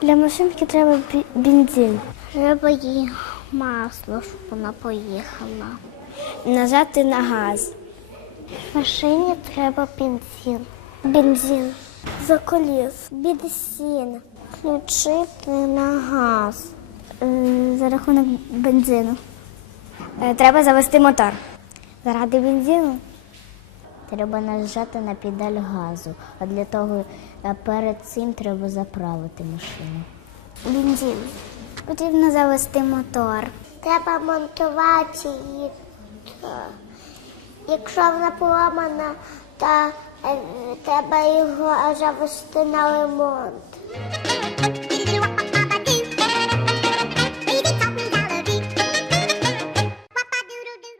Для машинки треба бензин. Треба їй масло, щоб вона поїхала. Нажати на газ. Машині треба бензин. Бензин. За коліс. Бензин. Включити на газ. За рахунок бензину. Е, Треба завести мотор. Заради бензину. Треба нажати на педаль газу, а для того а перед цим треба заправити машину. Бензин. Потрібно завести мотор. Треба монтувати її. Якщо вона поламана, то е, треба його завести на ремонт.